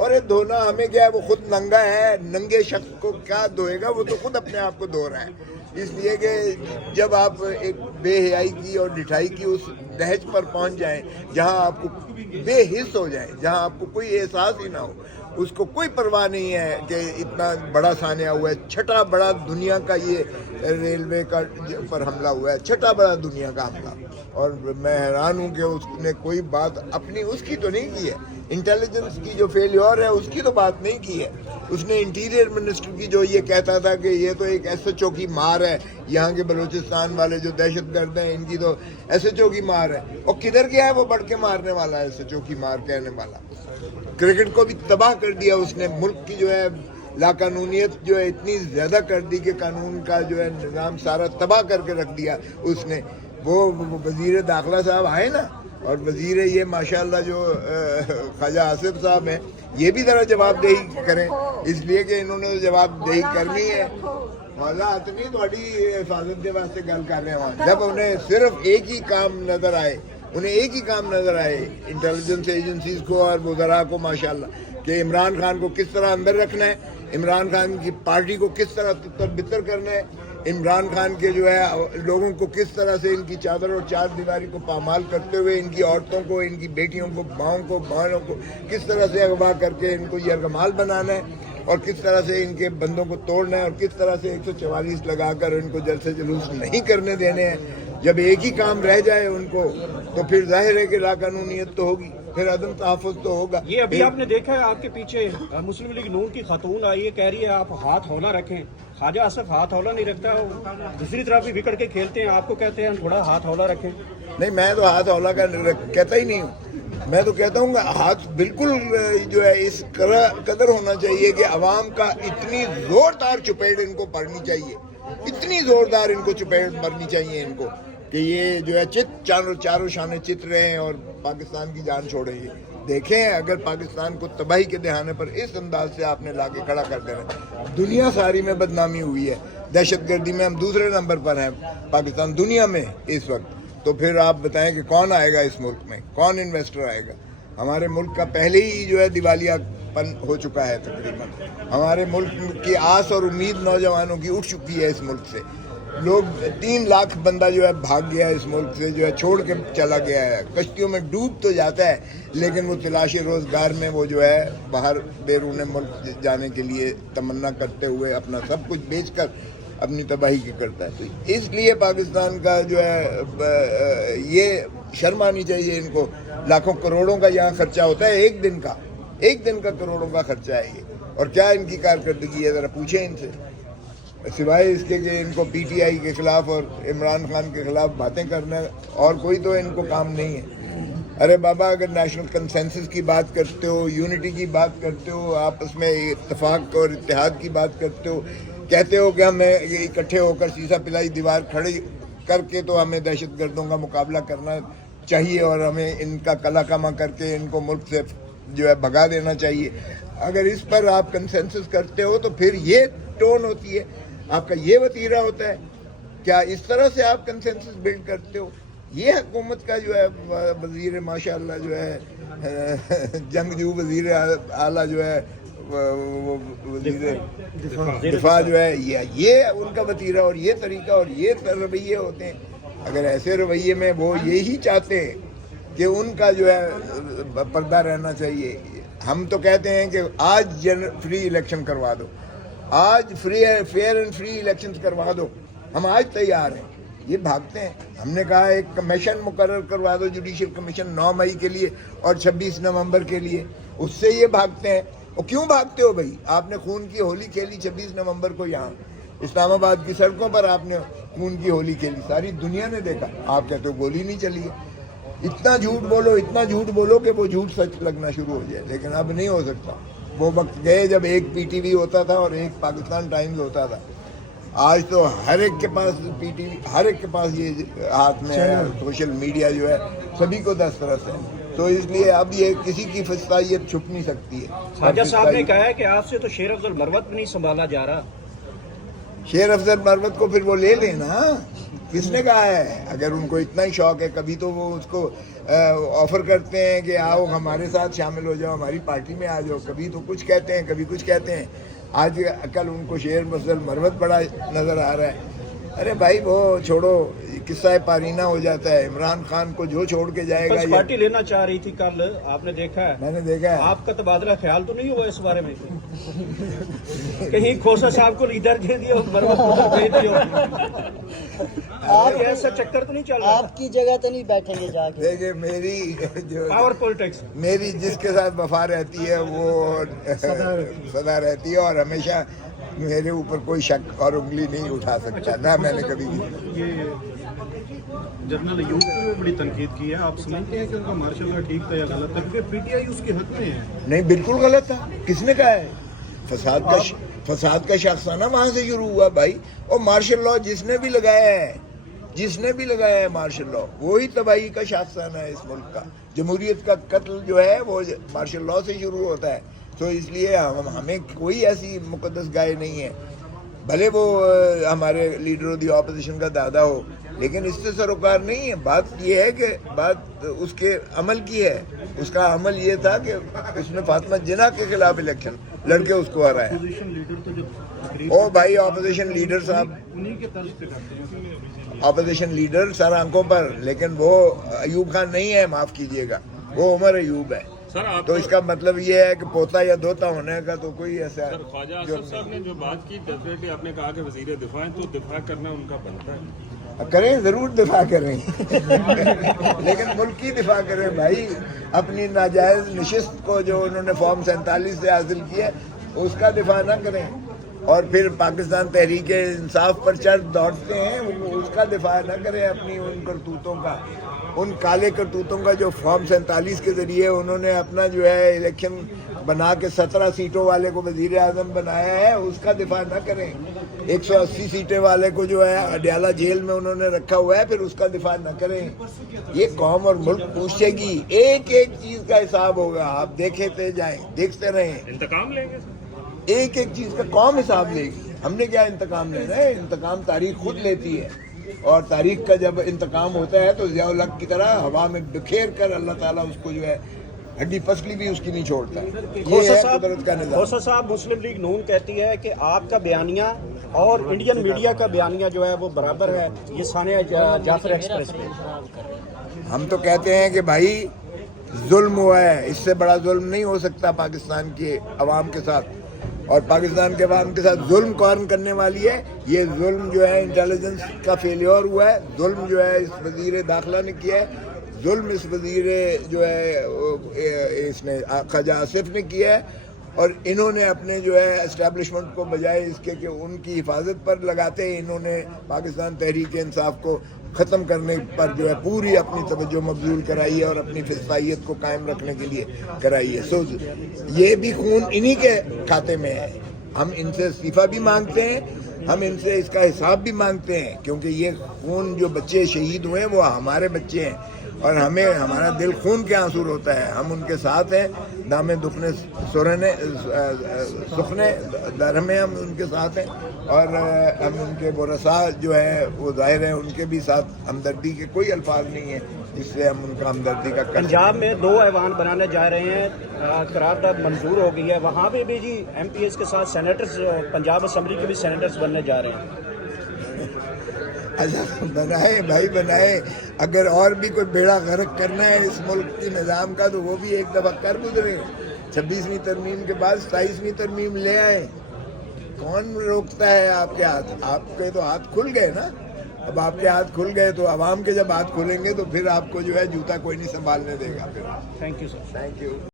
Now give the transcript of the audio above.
اور یہ دھونا ہمیں کیا ہے, وہ خود ننگا ہے, ننگے شخص کو کیا دھوئے گا, وہ تو خود اپنے آپ کو دھو رہا ہے. اس لیے کہ جب آپ ایک بے حیائی کی اور ڈٹھائی کی اس نہج پر پہنچ جائیں جہاں آپ کو بے حس ہو جائیں, جہاں آپ کو کوئی احساس ہی نہ ہو, اس کو کوئی پرواہ نہیں ہے کہ اتنا بڑا سانحہ ہوا ہے, چھٹا بڑا دنیا کا یہ ریلوے کا پر حملہ ہوا ہے, چھٹا بڑا دنیا کا حملہ. اور میں حیران ہوں کہ اس نے کوئی بات اپنی اس کی تو نہیں کی ہے, انٹیلیجنس کی جو فیلیور ہے اس کی تو بات نہیں کی ہے. اس نے انٹیریئر منسٹر کی جو یہ کہتا تھا کہ یہ تو ایک ایس ایچ او کی مار ہے, یہاں کے بلوچستان والے جو دہشت گرد ہیں ان کی تو ایس ایچ او کی مار ہے, اور کدھر گیا ہے وہ بڑھ کے مارنے والا, ایس ایچ او کی مار کہنے والا. کرکٹ کو بھی تباہ کر دیا اس نے, ملک کی جو ہے لا قانونیت جو ہے اتنی زیادہ کر دی کہ قانون کا جو ہے نظام سارا تباہ کر کے رکھ دیا اس نے. وہ وزیر داخلہ صاحب آئے نا, اور وزیر یہ ماشاءاللہ جو خواجہ آصف صاحب ہیں, یہ بھی ذرا جواب دہی کریں, اس لیے کہ انہوں نے جواب دہی کرنی ہے. حالات نہیں تھوڑی حفاظت کے واسطے گل کر رہے ہیں. جب انہیں صرف ایک ہی کام نظر آئے, انٹیلیجنس ایجنسیز کو اور وزراء کو ماشاءاللہ, کہ عمران خان کو کس طرح اندر رکھنا ہے, عمران خان کی پارٹی کو کس طرح تتر بتر کرنا ہے, عمران خان کے جو ہے لوگوں کو کس طرح سے ان کی چادر اور چار دیواری کو پامال کرتے ہوئے ان کی عورتوں کو, ان کی بیٹیوں کو, ماؤں کو, بہنوں کو کس طرح سے اغوا کر کے ان کو یرغمال بنانا ہے, اور کس طرح سے ان کے بندوں کو توڑنا ہے, اور کس طرح سے 144 لگا کر ان کو جلسے جلوس نہیں کرنے دینے ہیں. جب ایک ہی کام رہ جائے ان کو تو پھر ظاہر ہے کہ لا قانونیت تو ہوگی, پھر عدم تحفظ تو ہوگا. یہ ابھی آپ نے دیکھا ہے آپ کے پیچھے مسلم لیگ نون کی خاتون آئی ہے, کہہ رہی ہے آپ ہاتھ ہولا رکھیں. خواجہ آصف ہاتھ ہولا نہیں رکھتا, دوسری طرف بھی بگڑ کے کھیلتے ہیں, آپ کو کہتے ہیں تھوڑا ہاتھ ہولا رکھیں. نہیں, میں تو ہاتھ ہولا کا کہتا ہی نہیں ہوں. میں تو کہتا ہوں کہ ہاتھ بالکل جو ہے اس قدر ہونا چاہیے کہ عوام کا اتنی زوردار چپیڑ ان کو پڑنی چاہیے, اتنی زوردار ان کو چپیڑ پڑنی چاہیے ان کو, کہ یہ جو ہے چاروں شانے چت رہے ہیں اور پاکستان کی جان چھوڑیں. یہ دیکھیں, اگر پاکستان کو تباہی کے دہانے پر اس انداز سے آپ نے لا کے کھڑا کر دینا, دنیا ساری میں بدنامی ہوئی ہے, دہشت گردی میں ہم دوسرے نمبر پر ہیں پاکستان دنیا میں اس وقت, تو پھر آپ بتائیں کہ کون آئے گا اس ملک میں, کون انویسٹر آئے گا. ہمارے ملک کا پہلے ہی جو ہے دیوالیہ پن ہو چکا ہے تقریباً. ہمارے ملک کی آس اور امید نوجوانوں کی اٹھ چکی ہے اس ملک سے. لوگ 3 لاکھ بندہ جو ہے بھاگ گیا ہے اس ملک سے, جو ہے چھوڑ کے چلا گیا ہے. کشتیوں میں ڈوب تو جاتا ہے لیکن وہ تلاش روزگار میں وہ جو ہے باہر بیرون ملک جانے کے لیے تمنا کرتے ہوئے اپنا سب کچھ بیچ کر اپنی تباہی کی کرتا ہے. تو اس لیے پاکستان کا جو ہے یہ شرم آنی چاہیے ان کو. لاکھوں کروڑوں کا یہاں خرچہ ہوتا ہے, ایک دن کا کروڑوں کا خرچہ ہے یہ, اور کیا ان کی کارکردگی ہے ذرا پوچھیں ان سے, سوائے اس کے کہ ان کو پی ٹی آئی کے خلاف اور عمران خان کے خلاف باتیں کرنا, اور کوئی تو ان کو کام نہیں ہے. ارے بابا, اگر نیشنل کنسنسس کی بات کرتے ہو, یونٹی کی بات کرتے ہو, آپس میں اتفاق اور اتحاد کی بات کرتے ہو, کہتے ہو کہ ہمیں اکٹھے ہو کر سیسا پلائی دیوار کھڑے کر کے تو ہمیں دہشت گردوں کا مقابلہ کرنا چاہیے, اور ہمیں ان کا کلا کما کر کے ان کو ملک سے جو ہے بھگا دینا چاہیے. اگر اس پر آپ کنسنسس کرتے ہو تو پھر یہ ٹون ہوتی ہے, آپ کا یہ وتیرہ ہوتا ہے. کیا اس طرح سے آپ کنسنسس بلڈ کرتے ہو؟ یہ حکومت کا جو ہے وزیر ماشاءاللہ جو ہے جنگجو وزیر اعلیٰ جو ہے وزیر دفاع جو ہے, یہ ان کا وتیرہ اور یہ طریقہ اور یہ رویے ہوتے ہیں. اگر ایسے رویے میں وہ یہی چاہتے ہیں کہ ان کا جو ہے پردہ رہنا چاہیے. ہم تو کہتے ہیں کہ آج فری الیکشن کروا دو, آج فیئر اینڈ فری الیکشنز کروا دو, ہم آج تیار ہیں. یہ بھاگتے ہیں. ہم نے کہا ایک کمیشن مقرر کروا دو, جوڈیشل کمیشن 9 مئی کے لیے اور 26 نومبر کے لیے, اس سے یہ بھاگتے ہیں. اور کیوں بھاگتے ہو بھائی؟ آپ نے خون کی ہولی کھیلی 26 نومبر کو یہاں اسلام آباد کی سڑکوں پر, آپ نے خون کی ہولی کھیلی, ساری دنیا نے دیکھا. آپ کہتے ہو گولی نہیں چلی ہے. اتنا جھوٹ بولو کہ وہ جھوٹ سچ لگنا شروع ہو جائے, لیکن اب نہیں ہو سکتا. وہ وقت گئے جب ایک پی ٹی وی ہوتا تھا اور ایک پاکستان ٹائمز ہوتا تھا. آج تو ہر ایک کے پاس پی ٹی وی, ہر ایک کے پاس یہ ہاتھ میں ہے, سوشل میڈیا جو ہے سبھی کو دسترس ہے. تو اس لیے اب یہ کسی کی فسطائیت چھپ نہیں سکتی ہے. خواجہ صاحب نے کہا ہے کہ آپ سے تو شیر افضل مروت بھی نہیں سنبھالا جا رہا. شیر افضل مروت کو پھر وہ لے لیں نا, کس نے کہا ہے؟ اگر ان کو اتنا ہی شوق ہے, کبھی تو وہ اس کو آفر کرتے ہیں کہ آؤ ہمارے ساتھ شامل ہو جاؤ، ہماری پارٹی میں آ جاؤ، کبھی تو کچھ کہتے ہیں کبھی کچھ کہتے ہیں. آج کل ان کو شیر مسل مروت بڑا نظر آ رہا ہے. ارے بھائی وہ چھوڑو، قصہ پارینہ ہو جاتا ہے. عمران خان کو جو چھوڑ کے جائے گا پیپلز پارٹی لینا چاہ رہی تھی کل، آپ نے دیکھا ہے؟ میں نے دیکھا ہے. آپ کا تبادلہ خیال تو نہیں ہوا اس بارے میں؟ کہیں کھوسا صاحب کو لیڈر دے دیا، مروت کو دے دیا، آپ ایسا چکر تو نہیں چل رہا؟ آپ کی جگہ تو نہیں بیٹھیں گے جا کے؟ دیکھیں میری جو پاور پولیٹکس میری جس کے ساتھ وفا رہتی ہے وہ سدا رہتی ہے، اور ہمیشہ میرے اوپر کوئی شک اور انگلی نہیں اٹھا سکتا، نہ میں نے کبھی کی. یہ جنرل ایوب کو بڑی تنقید کی ہے، آپ سمجھتے ہیں کہ ان کا مارشل لا ٹھیک تھا یا غلط تھا؟ کیونکہ پی ٹی آئی اس کے حق میں ہے. نہیں، بالکل غلط تھا. کس نے کہا ہے؟ فساد کا شاخسانہ وہاں سے شروع ہوا بھائی. اور مارشل لا جس نے بھی لگایا ہے مارشل لا، وہی تباہی کا شاخسانہ ہے اس ملک کا. جمہوریت کا قتل جو ہے وہ مارشل لا سے شروع ہوتا ہے. تو اس لیے ہمیں کوئی ایسی مقدس گائے نہیں ہے، بھلے وہ ہمارے لیڈر آف دی اپوزیشن کا دادا ہو، لیکن اس سے سروکار نہیں ہے. بات یہ ہے کہ بات اس کے عمل کی ہے. اس کا عمل یہ تھا کہ اس نے فاطمہ جناح کے خلاف الیکشن لڑ کے اس کو ہرایا. اپوزیشن لیڈر تو جب او بھائی، اپوزیشن لیڈر صاحب، انہی کے طرز پہ کرتے ہیں. اپوزیشن لیڈر سر آنکھوں پر، لیکن وہ ایوب خان نہیں ہے، معاف کیجئے گا، وہ عمر ایوب ہے. تو اس کا مطلب یہ ہے کہ پوتا یا دوتا ہونے کا تو کوئی ایسا سر خواجہ آصف صاحب نے جو بات کی، ڈیفینیٹلی آپ نے کہا کہ وزیر دفاع ہیں تو دفاع کرنا ان کا بنتا ہے. کریں، ضرور دفاع کریں لیکن ملک کی دفاع کریں بھائی. اپنی ناجائز نشست کو جو انہوں نے فارم 47 سے حاصل کی ہے اس کا دفاع نہ کریں، اور پھر پاکستان تحریک انصاف پر چڑھ دوڑتے ہیں اس کا دفاع نہ کریں. اپنی ان کرتوتوں کا، ان کالے کرتوتوں کا جو فارم 47 کے ذریعے انہوں نے اپنا جو ہے الیکشن بنا کے 17 سیٹوں والے کو وزیر اعظم بنایا ہے، اس کا دفاع نہ کریں. 180 سیٹیں والے کو جو ہے اڈیالہ جیل میں انہوں نے رکھا ہوا ہے، پھر اس کا دفاع نہ کریں. یہ قوم اور ملک پوچھے گی، ایک ایک چیز کا حساب ہوگا. آپ دیکھتے جائیں، دیکھتے رہیں، انتقام لیں گے ایک ایک چیز کا قوم حساب لے گی. ہم نے کیا انتقام لینا ہے؟ انتقام تاریخ خود لیتی ہے، اور تاریخ کا جب انتقام ہوتا ہے تو ضیاء الحق کی طرح ہوا میں بکھیر کر اللہ تعالیٰ اس کو جو ہے ہڈی پسلی بھی اس کی نہیں چھوڑتا. یہ ہے قدرت کا نظام. کھوسا صاحب، مسلم لیگ نون کہتی ہے کہ آپ کا بیانیہ اور انڈین میڈیا کا بیانیہ جو ہے وہ برابر ہے. یہ ثانیہ جعفر ایکسپریس میں ہم تو کہتے ہیں کہ بھائی ظلم ہوا ہے، اس سے بڑا ظلم نہیں ہو سکتا پاکستان کے عوام کے ساتھ. اور پاکستان کے عوام کے ساتھ ظلم کون کرنے والی ہے؟ یہ ظلم جو ہے انٹیلیجنس کا فیلیور ہوا ہے، ظلم جو ہے اس وزیر داخلہ نے کیا ہے، ظلم اس وزیر جو ہے اس نے خواجہ آصف نے کیا ہے. اور انہوں نے اپنے جو ہے اسٹیبلشمنٹ کو بجائے اس کے کہ ان کی حفاظت پر لگاتے، انہوں نے پاکستان تحریک انصاف کو ختم کرنے پر جو ہے پوری اپنی توجہ مبذول کرائی ہے، اور اپنی فسطائیت کو قائم رکھنے کے لیے کرائی ہے. سو یہ بھی خون انہی کے کھاتے میں ہے. ہم ان سے استعفیٰ بھی مانگتے ہیں، ہم ان سے اس کا حساب بھی مانگتے ہیں، کیونکہ یہ خون جو بچے شہید ہوئے وہ ہمارے بچے ہیں، اور ہمیں ہمارا دل خون کے آنسو ہوتا ہے. ہم ان کے ساتھ ہیں، دامے دکھنے سکھنے در میں ہم ان کے ساتھ ہیں، اور ہم ان کے ورثاء جو ہے وہ ظاہر ہیں، ان کے بھی ساتھ ہمدردی کے کوئی الفاظ نہیں ہیں جس سے ہم ان کا ہمدردی کا پنجاب میں 2 ایوان بنانے جا رہے ہیں، قرارداد منظور ہو گئی ہے. وہاں پہ بھی جی ایم پی ایس کے ساتھ سینیٹرز، پنجاب اسمبلی کے بھی سینیٹرز بننے جا رہے ہیں. اچھا، بنائے بھائی بنائے. اگر اور بھی کوئی بیڑا غرق کرنا ہے اس ملک کی نظام کا تو وہ بھی ایک دفعہ کر گزرے. 26ویں ترمیم کے بعد 27ویں ترمیم لے آئے. کون روکتا ہے آپ کے ہاتھ؟ آپ کے تو ہاتھ کھل گئے نا. اب آپ کے ہاتھ کھل گئے تو عوام کے جب ہاتھ کھلیں گے تو پھر آپ کو جو ہے جوتا کوئی نہیں سنبھالنے دے گا. پھر thank you sir. Thank you.